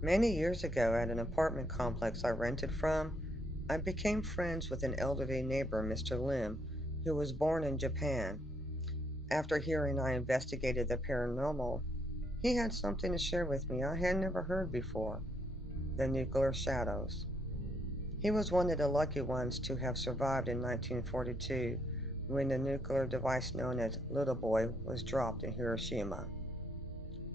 Many years ago, at an apartment complex I rented from, I became friends with an elderly neighbor, Mr. Lim, who was born in Japan. After hearing I investigated the paranormal, he had something to share with me I had never heard before: the nuclear shadows. He was one of the lucky ones to have survived in 1942 when the nuclear device known as Little Boy was dropped in Hiroshima.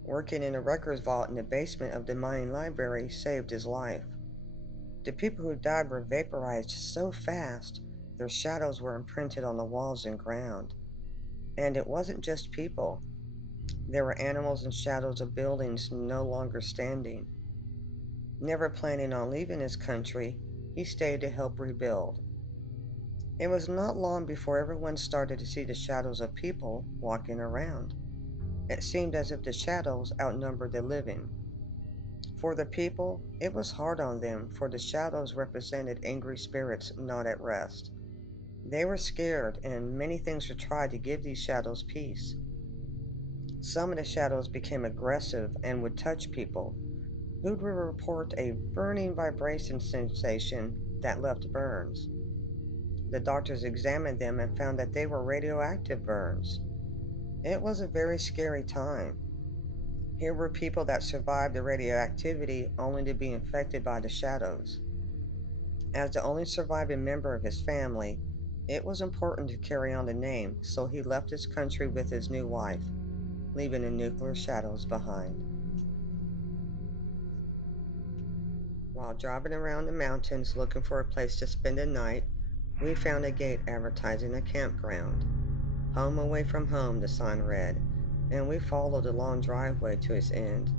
Working in a records vault in the basement of the Main Library saved his life. The people who died were vaporized so fast their shadows were imprinted on the walls and ground. And it wasn't just people. There were animals and shadows of buildings no longer standing. Never planning on leaving his country, he stayed to help rebuild. It was not long before everyone started to see the shadows of people walking around. It seemed as if the shadows outnumbered the living. For the people, it was hard on them, for the shadows represented angry spirits not at rest. They were scared, and many things were tried to give these shadows peace. Some of the shadows became aggressive and would touch people, who would report a burning vibration sensation that left burns. The doctors examined them and found that they were radioactive burns. It was a very scary time. Here were people that survived the radioactivity only to be infected by the shadows. As the only surviving member of his family, it was important to carry on the name, so he left his country with his new wife, leaving the nuclear shadows behind. While driving around the mountains looking for a place to spend the night, we found a gate advertising a campground. Home away from home, the sign read, and we followed the long driveway to its end.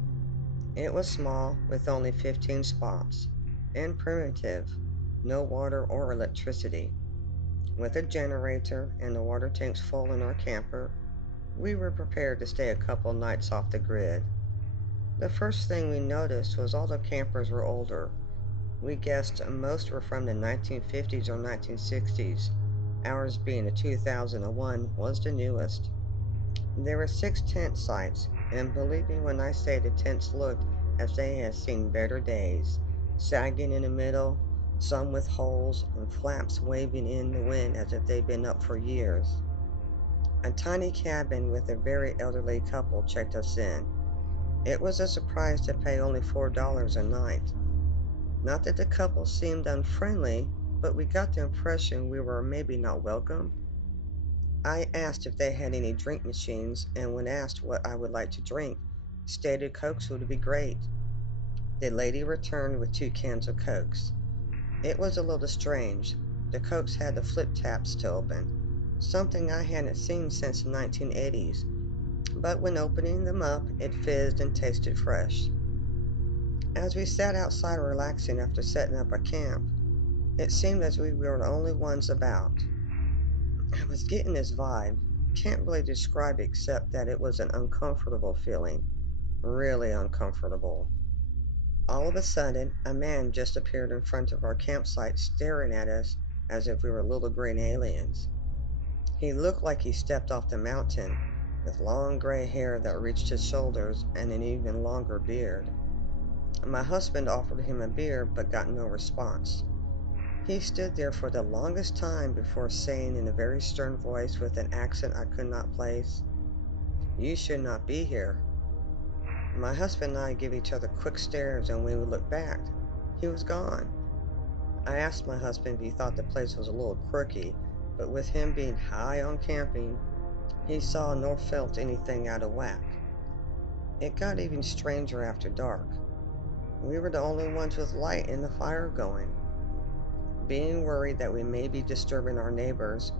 It was small, with only 15 spots, and primitive, no water or electricity. With a generator and the water tanks full in our camper, we were prepared to stay a couple nights off the grid. The first thing we noticed was all the campers were older. We guessed most were from the 1950s or 1960s. Ours being a 2001 was the newest. There were 6 tent sites, and believe me when I say the tents looked as they had seen better days, sagging in the middle, some with holes and flaps waving in the wind as if they'd been up for years. A tiny cabin with a very elderly couple checked us in. It was a surprise to pay only $4 a night. Not that the couple seemed unfriendly, but we got the impression we were maybe not welcome. I asked if they had any drink machines, and when asked what I would like to drink, stated Cokes would be great. The lady returned with 2 cans of Cokes. It was a little strange. The Cokes had the flip tabs still open, something I hadn't seen since the 1980s, but when opening them up, it fizzed and tasted fresh. As we sat outside relaxing after setting up our camp, it seemed as we were the only ones about. I was getting this vibe. Can't really describe it except that it was an uncomfortable feeling. Really uncomfortable. All of a sudden, a man just appeared in front of our campsite staring at us as if we were little green aliens. He looked like he stepped off the mountain, with long gray hair that reached his shoulders and an even longer beard. My husband offered him a beer but got no response. He stood there for the longest time before saying in a very stern voice with an accent I could not place, "You should not be here." My husband and I gave each other quick stares, and when we looked back, he was gone. I asked my husband if he thought the place was a little crooked, but with him being high on camping, he saw nor felt anything out of whack. It got even stranger after dark. We were the only ones with light and the fire going. Being worried that we may be disturbing our neighbors,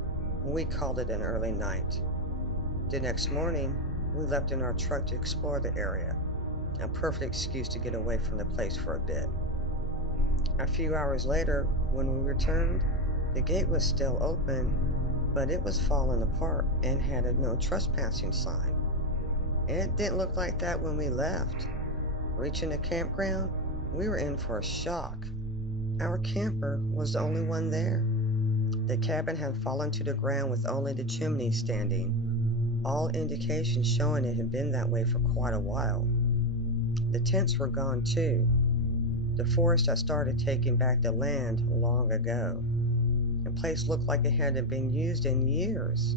we called it an early night. The next morning, we left in our truck to explore the area, a perfect excuse to get away from the place for a bit. A few hours later, when we returned, the gate was still open, but it was falling apart and had a no trespassing sign. It didn't look like that when we left. Reaching the campground, we were in for a shock. Our camper was the only one there. The cabin had fallen to the ground with only the chimney standing, all indications showing it had been that way for quite a while. The tents were gone too. The forest had started taking back the land long ago. The place looked like it hadn't been used in years.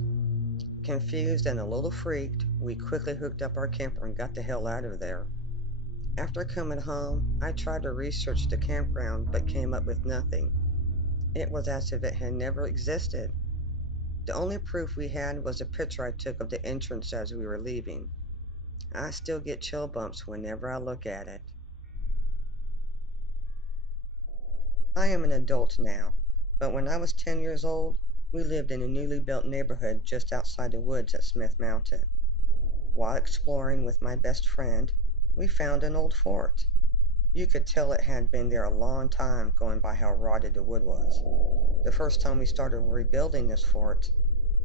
Confused and a little freaked, we quickly hooked up our camper and got the hell out of there. After coming home, I tried to research the campground but came up with nothing. It was as if it had never existed. The only proof we had was a picture I took of the entrance as we were leaving. I still get chill bumps whenever I look at it. I am an adult now, but when I was 10 years old, we lived in a newly built neighborhood just outside the woods at Smith Mountain. While exploring with my best friend, we found an old fort. You could tell it had been there a long time going by how rotted the wood was. The first time we started rebuilding this fort,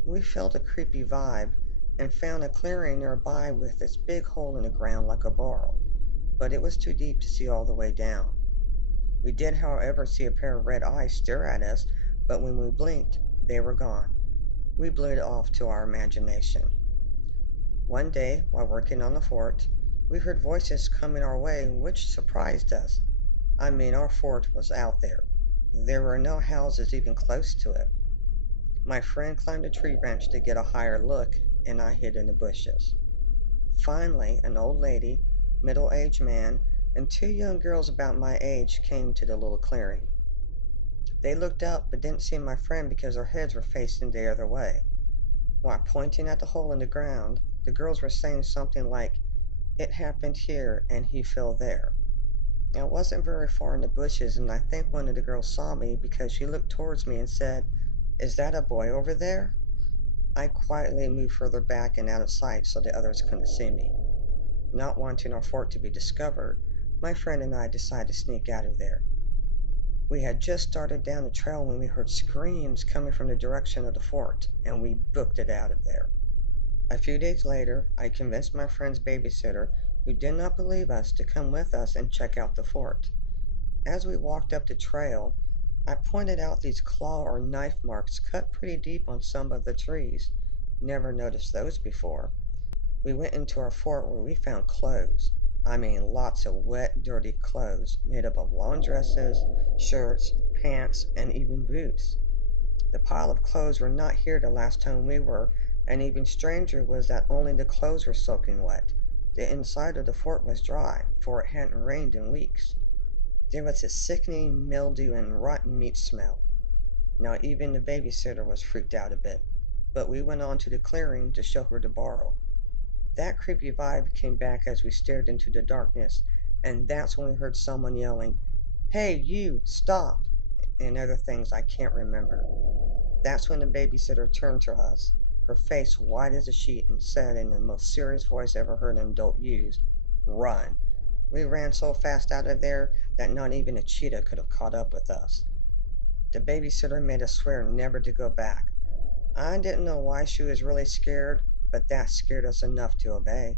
we felt a creepy vibe and found a clearing nearby with this big hole in the ground like a burrow, but it was too deep to see all the way down. We did, however, see a pair of red eyes stare at us, but when we blinked, they were gone. We blew it off to our imagination. One day, while working on the fort, we heard voices coming our way, which surprised us. I mean, our fort was out there. There were no houses even close to it. My friend climbed a tree branch to get a higher look, and I hid in the bushes. Finally, an old lady, middle-aged man, and two young girls about my age came to the little clearing. They looked up but didn't see my friend because their heads were facing the other way. While pointing at the hole in the ground, the girls were saying something like, "It happened here and he fell there." Now, it wasn't very far in the bushes, and I think one of the girls saw me because she looked towards me and said, "Is that a boy over there?" I quietly moved further back and out of sight so the others couldn't see me. Not wanting our fort to be discovered, my friend and I decided to sneak out of there. We had just started down the trail when we heard screams coming from the direction of the fort, and we booked it out of there. A few days later, I convinced my friend's babysitter, who did not believe us, to come with us and check out the fort. As we walked up the trail, I pointed out these claw or knife marks cut pretty deep on some of the trees. Never noticed those before. We went into our fort where we found clothes. I mean, lots of wet, dirty clothes made up of long dresses, shirts, pants, and even boots. The pile of clothes were not here the last time we were, and even stranger was that only the clothes were soaking wet. The inside of the fort was dry, for it hadn't rained in weeks. There was a sickening mildew and rotten meat smell. Now even the babysitter was freaked out a bit, but we went on to the clearing to show her the burrow. That creepy vibe came back as we stared into the darkness, and that's when we heard someone yelling, "Hey, you, stop!" and other things I can't remember. That's when the babysitter turned to us, her face white as a sheet, and said in the most serious voice ever heard an adult use, "Run." We ran so fast out of there that not even a cheetah could have caught up with us. The babysitter made us swear never to go back. I didn't know why she was really scared, but that scared us enough to obey.